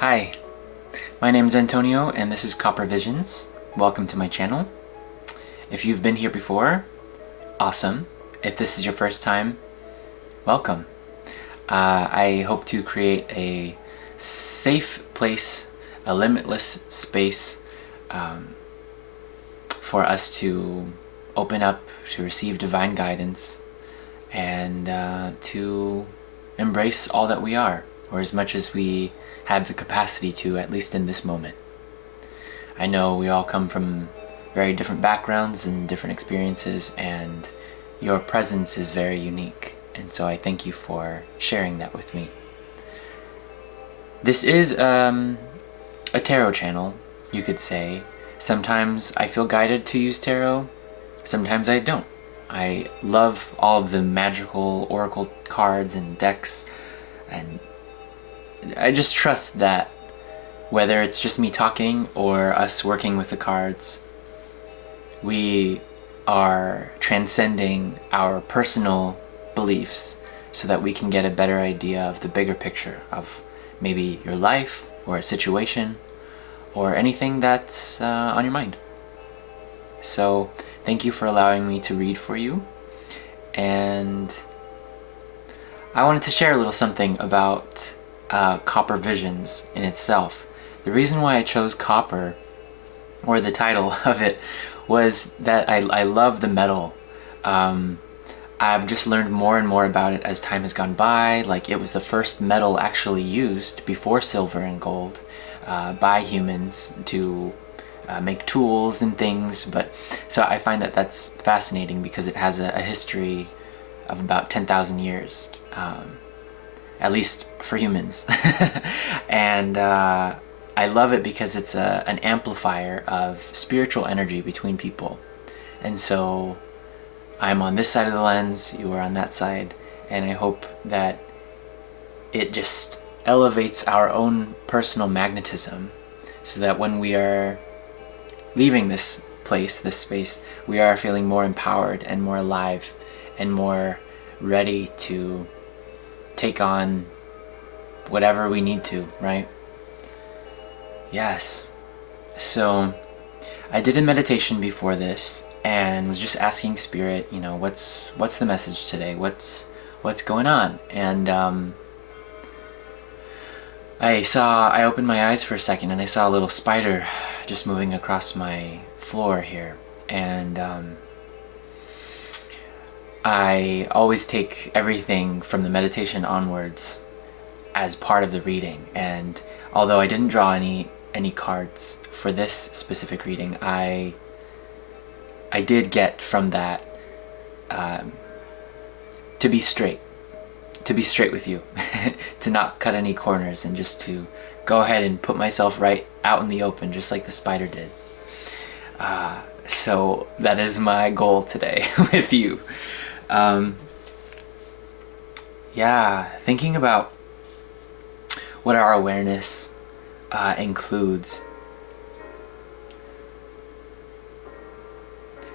Hi, my name is Antonio and this is Copper Visions. Welcome to my channel. If you've been here before, awesome. If this is your first time, welcome. I hope to create a safe place, a limitless space for us to open up, to receive divine guidance, and to embrace all that we are, or as much as we have the capacity to, at least in this moment. I know we all come from very different backgrounds and different experiences, and your presence is very unique, and so I thank you for sharing that with me. This is a tarot channel, you could say. Sometimes I feel guided to use tarot, sometimes I don't. I love all of the magical oracle cards and decks, and I just trust that whether it's just me talking or us working with the cards, we are transcending our personal beliefs so that we can get a better idea of the bigger picture of maybe your life or a situation or anything that's on your mind. So thank you for allowing me to read for you, and I wanted to share a little something about Copper Visions in itself. The reason why I chose copper, or the title of it, was that I love the metal. I've just learned more and more about it as time has gone by. Like, it was the first metal actually used before silver and gold by humans to make tools and things. But so I find that that's fascinating because it has a history of about 10,000 years. At least for humans. And I love it because it's an amplifier of spiritual energy between people. And so I'm on this side of the lens, you are on that side, and I hope that it just elevates our own personal magnetism so that when we are leaving this place, this space, we are feeling more empowered and more alive and more ready to take on whatever we need to, right? Yes. So I did a meditation before this and was just asking Spirit, you know, what's the message today? What's going on? And I opened my eyes for a second and I saw a little spider just moving across my floor here. And I always take everything from the meditation onwards as part of the reading, and although I didn't draw any cards for this specific reading, I did get from that to be straight with you, to not cut any corners, and just to go ahead and put myself right out in the open, just like the spider did. So that is my goal today with you. Thinking about what our awareness includes.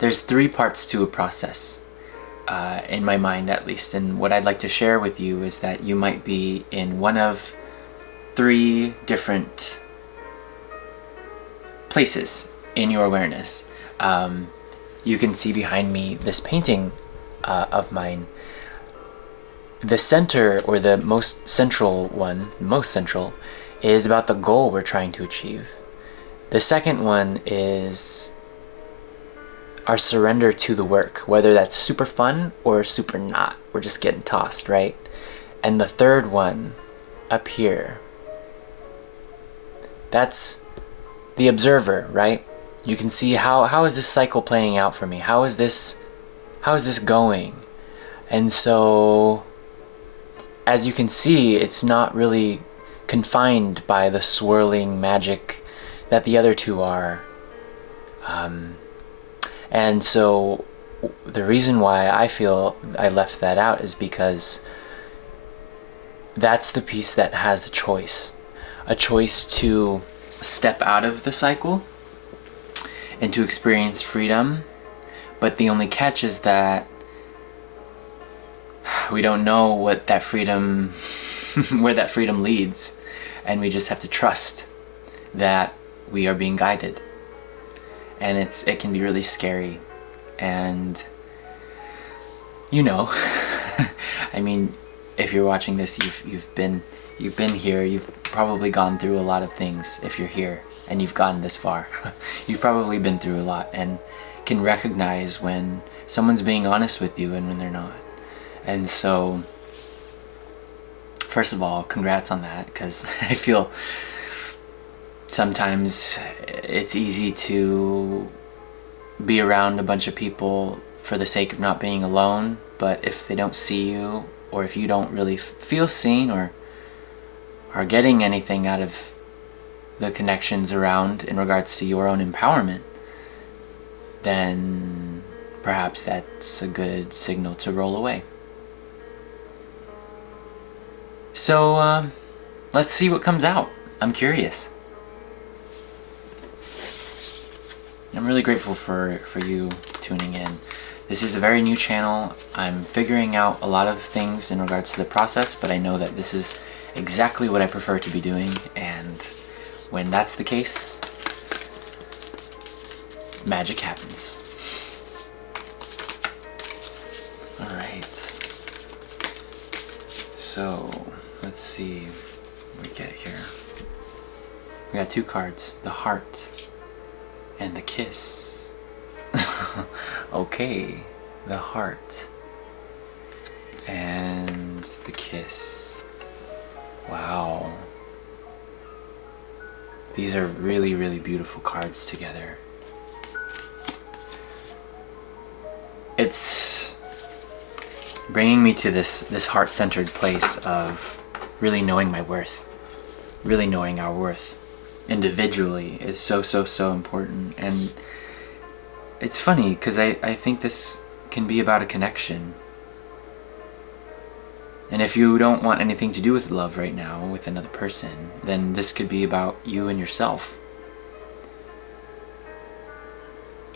There's 3 parts to a process, in my mind at least, and what I'd like to share with you is that you might be in one of 3 different places in your awareness. You can see behind me this painting of mine. The center, or the most central, is about the goal we're trying to achieve. The second one is our surrender to the work, whether that's super fun or super not. We're just getting tossed, right? And the third one, up here, that's the observer, right? You can see how is this cycle playing out for me? How is this going? And so, as you can see, it's not really confined by the swirling magic that the other 2 are. And so the reason why I feel I left that out is because that's the piece that has a choice to step out of the cycle and to experience freedom. But the only catch is that we don't know what that freedom where that freedom leads. and we just have to trust that we are being guided. And it can be really scary. And I mean, if you're watching this, you've been here. You've probably gone through a lot of things. If you're here and you've gotten this far, you've probably been through a lot and can recognize when someone's being honest with you and when they're not. And so, first of all, congrats on that, because I feel sometimes it's easy to be around a bunch of people for the sake of not being alone, but if they don't see you, or if you don't really feel seen or are getting anything out of the connections around in regards to your own empowerment, then perhaps that's a good signal to roll away. So let's see what comes out. I'm curious. I'm really grateful for you tuning in. This is a very new channel. I'm figuring out a lot of things in regards to the process, but I know that this is exactly what I prefer to be doing, and when that's the case, magic happens. Alright. So, let's see what we get here. We got two cards, the heart and the kiss. Okay, the heart and the kiss. Wow. These are really, really beautiful cards together. It's bringing me to this heart-centered place of really knowing my worth. Really knowing our worth individually is so important. And it's funny because I think this can be about a connection. And if you don't want anything to do with love right now with another person, then this could be about you and yourself.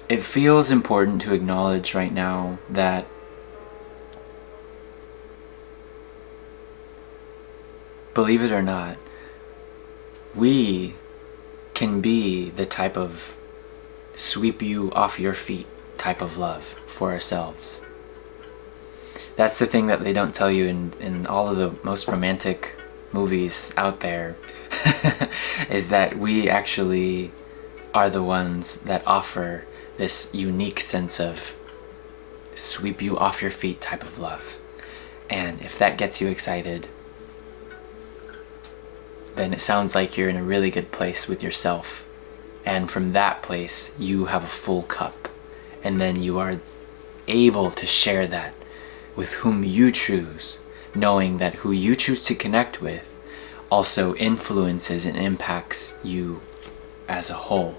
It feels important to acknowledge right now that believe it or not, we can be the type of sweep you off your feet type of love for ourselves. That's the thing that they don't tell you in all of the most romantic movies out there, is that we actually are the ones that offer this unique sense of sweep you off your feet type of love. And if that gets you excited, then it sounds like you're in a really good place with yourself. And from that place, you have a full cup. And then you are able to share that with whom you choose, knowing that who you choose to connect with also influences and impacts you as a whole.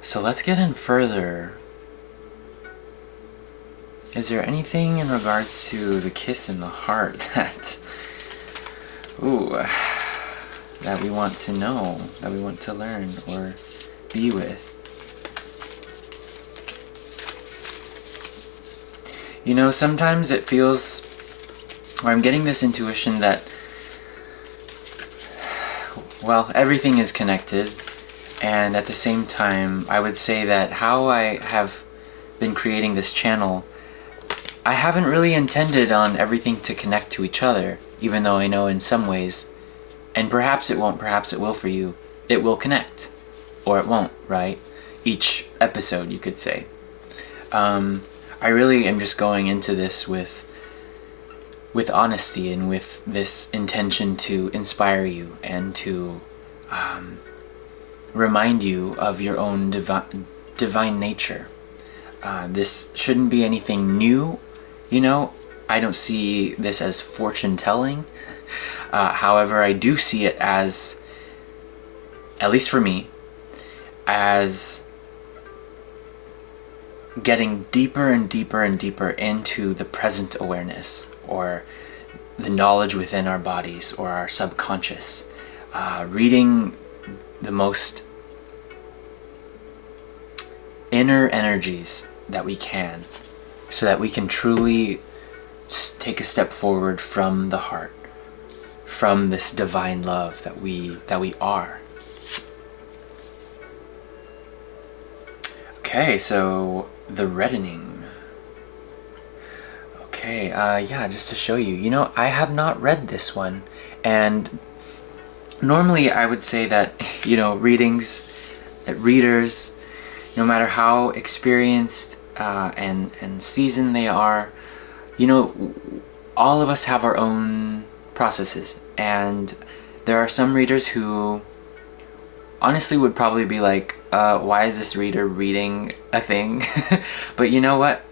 So let's get in further. Is there anything in regards to the kiss in the heart that we want to know, that we want to learn or be with? You know, sometimes it feels, or I'm getting this intuition that, well, everything is connected, and at the same time, I would say that how I have been creating this channel, I haven't really intended on everything to connect to each other, even though I know in some ways, and perhaps it won't, perhaps it will for you, it will connect, or it won't, right? Each episode, you could say. I really am just going into this with honesty and with this intention to inspire you and to remind you of your own divine nature. This shouldn't be anything new, you know. I don't see this as fortune telling. However, I do see it as, at least for me, as getting deeper and deeper and deeper into the present awareness, or the knowledge within our bodies or our subconscious, reading the most inner energies that we can, so that we can truly take a step forward from the heart, from this divine love that we are. Okay, so the reddening. Okay, yeah, just to show you, I have not read this one, and normally I would say that, readers, no matter how experienced and seasoned they are, all of us have our own processes, and there are some readers who honestly would probably be like, why is this reader reading a thing? But you know what?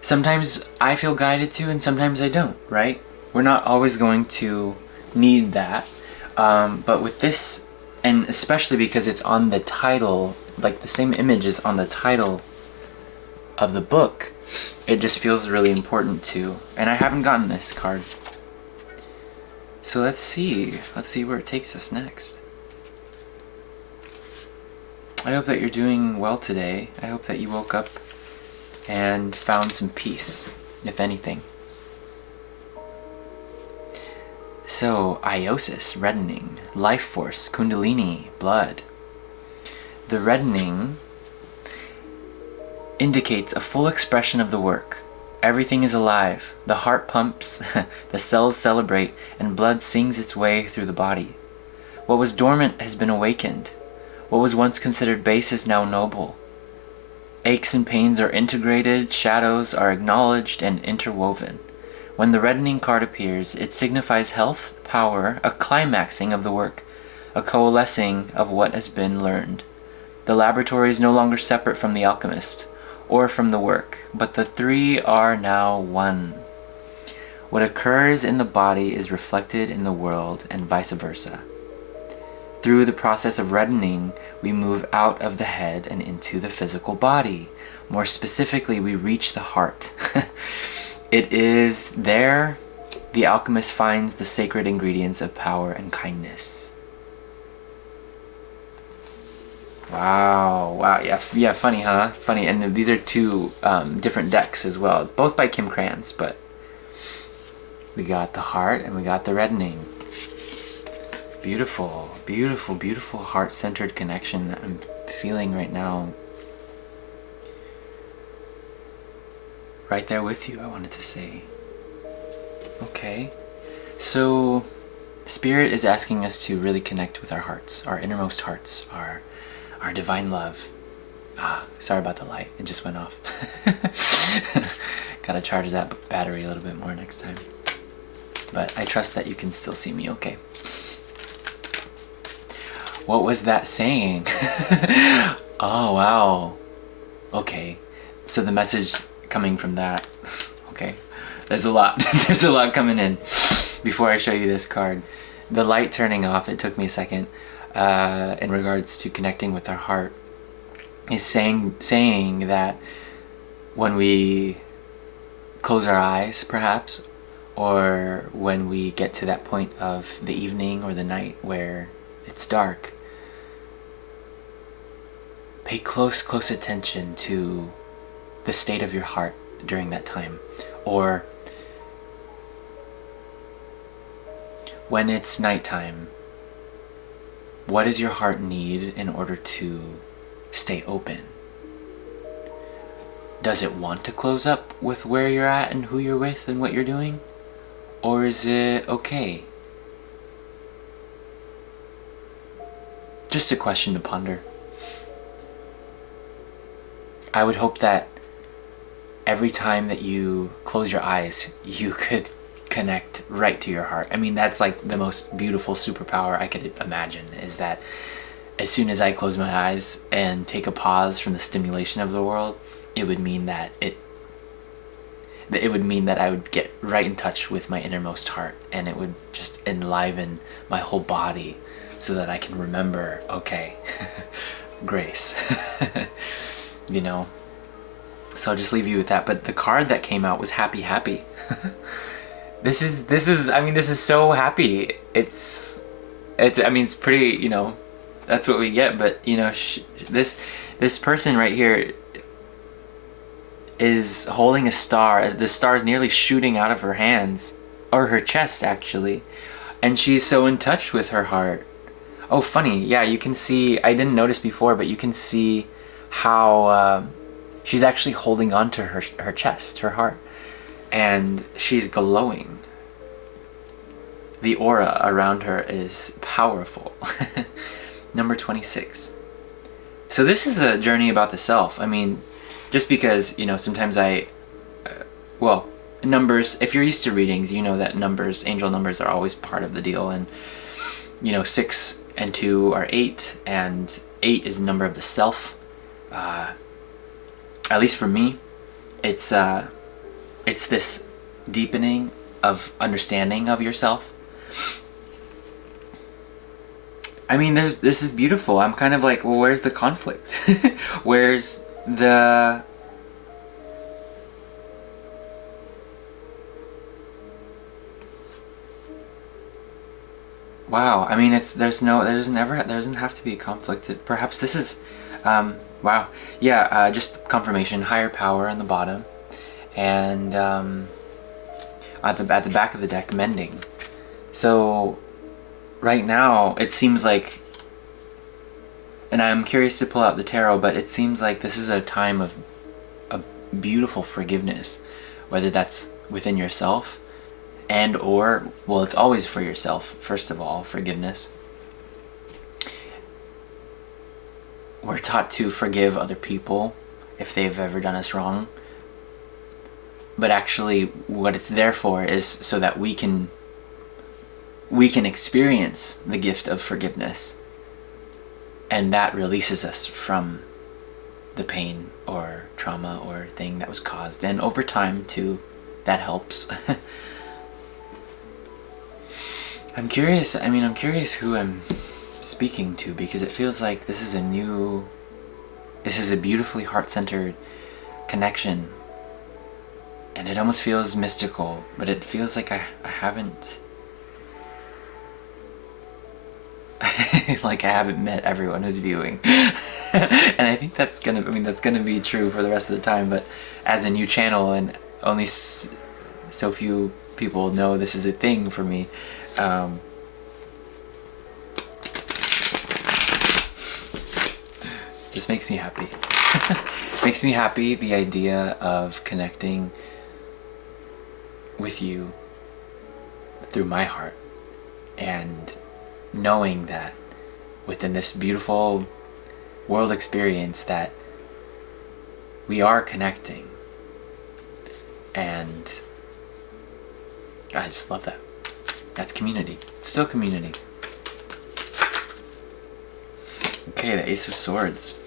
Sometimes I feel guided to, and sometimes I don't, right? We're not always going to need that. But with this, and especially because it's on the title, like the same image is on the title of the book, it just feels really important too. And I haven't gotten this card. So let's see where it takes us next. I hope that you're doing well today. I hope that you woke up and found some peace, if anything. So, Iosis, reddening, life force, kundalini, blood. The reddening indicates a full expression of the work. Everything is alive. The heart pumps, the cells celebrate, and blood sings its way through the body. What was dormant has been awakened. What was once considered base is now noble. Aches and pains are integrated, shadows are acknowledged and interwoven. When the reddening card appears, it signifies health, power, a climaxing of the work, a coalescing of what has been learned. The laboratory is no longer separate from the alchemist, or from the work, but the three are now one. What occurs in the body is reflected in the world, and vice versa. Through the process of reddening, we move out of the head and into the physical body. More specifically, we reach the heart. It is there the alchemist finds the sacred ingredients of power and kindness. Wow, yeah, funny, huh? Funny, and these are two different decks as well, both by Kim Krantz, but we got the heart and we got the reddening. Beautiful, beautiful, beautiful heart-centered connection that I'm feeling right now. Right there with you, I wanted to say. Okay, so Spirit is asking us to really connect with our hearts, our innermost hearts, our divine love. Sorry about the light, it just went off. Gotta charge that battery a little bit more next time. But I trust that you can still see me okay. What was that saying? Oh, wow. Okay. So the message coming from that. Okay. There's a lot. There's a lot coming in. Before I show you this card. The light turning off, it took me a second, in regards to connecting with our heart, is saying that when we close our eyes, perhaps, or when we get to that point of the evening or the night where it's dark, pay close attention to the state of your heart during that time. Or when it's nighttime, what does your heart need in order to stay open? Does it want to close up with where you're at and who you're with and what you're doing? Or is it okay? Just a question to ponder. I would hope that every time that you close your eyes, you could connect right to your heart. I mean, that's like the most beautiful superpower I could imagine, is that as soon as I close my eyes and take a pause from the stimulation of the world, it would mean that I would get right in touch with my innermost heart, and it would just enliven my whole body so that I can remember, okay, grace. So I'll just leave you with that. But the card that came out was happy. This is so happy. It's pretty, that's what we get. But this person right here is holding a star. The star is nearly shooting out of her hands. or her chest actually, and she's so in touch with her heart. Oh, funny, yeah, you can see, I didn't notice before, but you can see how she's actually holding on to her chest, her heart, and she's glowing. The aura around her is powerful. Number 26. So this is a journey about the self. I mean, just because, sometimes numbers, if you're used to readings, you know that numbers, angel numbers are always part of the deal. And, 6 and 2 are 8, and 8 is the number of the self. At least for me, it's this deepening of understanding of yourself. I mean, this is beautiful. I'm kind of like, well, where's the conflict? Where's the... Wow. I mean, there doesn't have to be conflict. Perhaps this is, wow. Yeah. Just confirmation. Higher power on the bottom, and at the back of the deck, mending. So right now it seems like, and I'm curious to pull out the tarot, but it seems like this is a time of a beautiful forgiveness, whether that's within yourself and or, well, it's always for yourself, first of all, forgiveness. We're taught to forgive other people if they've ever done us wrong, but actually what it's there for is so that we can experience the gift of forgiveness, and that releases us from the pain or trauma or thing that was caused, and over time too, that helps. I'm curious who I'm speaking to, because it feels like this is a beautifully heart-centered connection, and it almost feels mystical, but it feels like I haven't like I haven't met everyone who's viewing. And I think that's gonna be true for the rest of the time, but as a new channel and only so few people know this is a thing for me, just makes me happy. Makes me happy, the idea of connecting with you through my heart, and knowing that within this beautiful world experience that we are connecting. And I just love that. That's community. It's still community. Okay, the Ace of Swords.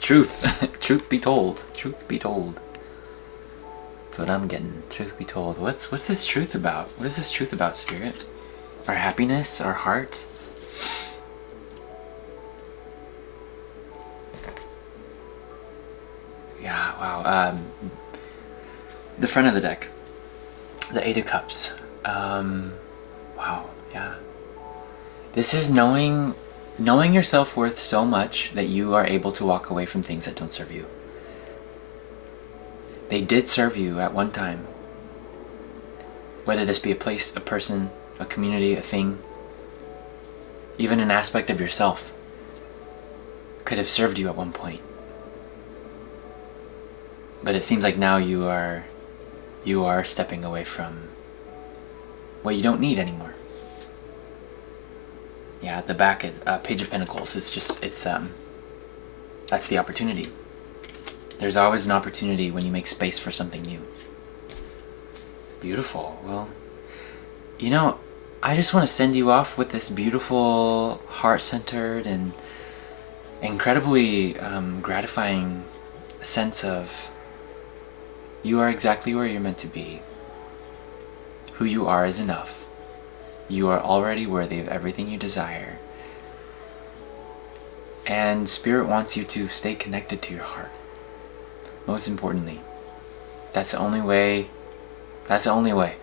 Truth. Truth be told. Truth be told. That's what I'm getting. Truth be told. What's this truth about? What is this truth about, Spirit? Our happiness? Our heart? Yeah, wow. The front of the deck. The Eight of Cups. Wow, yeah. This is knowing your self-worth so much that you are able to walk away from things that don't serve you. They did serve you at one time. Whether this be a place, a person, a community, a thing, even an aspect of yourself could have served you at one point. But it seems like now you are stepping away from what you don't need anymore. Yeah, at the back, Page of Pentacles. That's the opportunity. There's always an opportunity when you make space for something new. Beautiful. Well, I just want to send you off with this beautiful, heart-centered, and incredibly gratifying sense of you are exactly where you're meant to be. Who you are is enough. You are already worthy of everything you desire. And Spirit wants you to stay connected to your heart. Most importantly. That's the only way. That's the only way.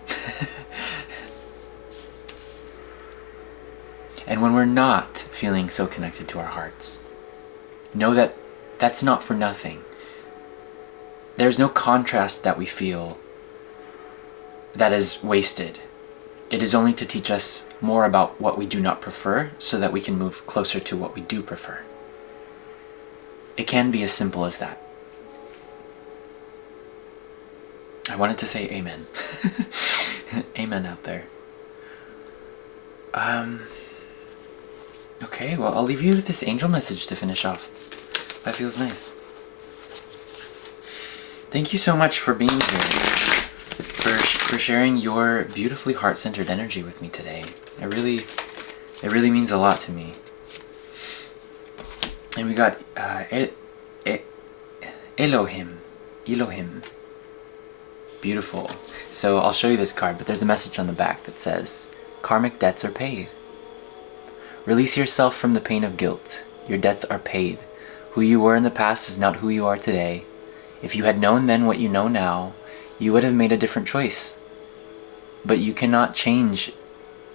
And when we're not feeling so connected to our hearts, know that that's not for nothing. There's no contrast that we feel that is wasted. It is only to teach us more about what we do not prefer so that we can move closer to what we do prefer. It can be as simple as that. I wanted to say amen. Amen out there. Okay, well, I'll leave you with this angel message to finish off. That feels nice. Thank you so much for being here, for sharing your beautifully heart-centered energy with me today. It really means a lot to me. And we got Elohim. Beautiful. So I'll show you this card, but there's a message on the back that says, karmic debts are paid. Release yourself from the pain of guilt. Your debts are paid. Who you were in the past is not who you are today. If you had known then what you know now, you would have made a different choice. But you cannot change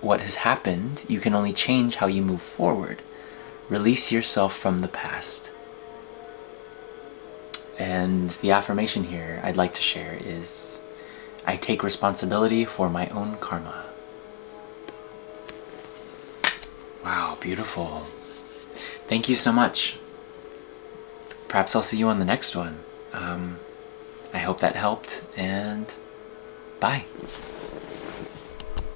what has happened. You can only change how you move forward. Release yourself from the past. And the affirmation here I'd like to share is, I take responsibility for my own karma. Wow, beautiful. Thank you so much. Perhaps I'll see you on the next one. I hope that helped, and bye.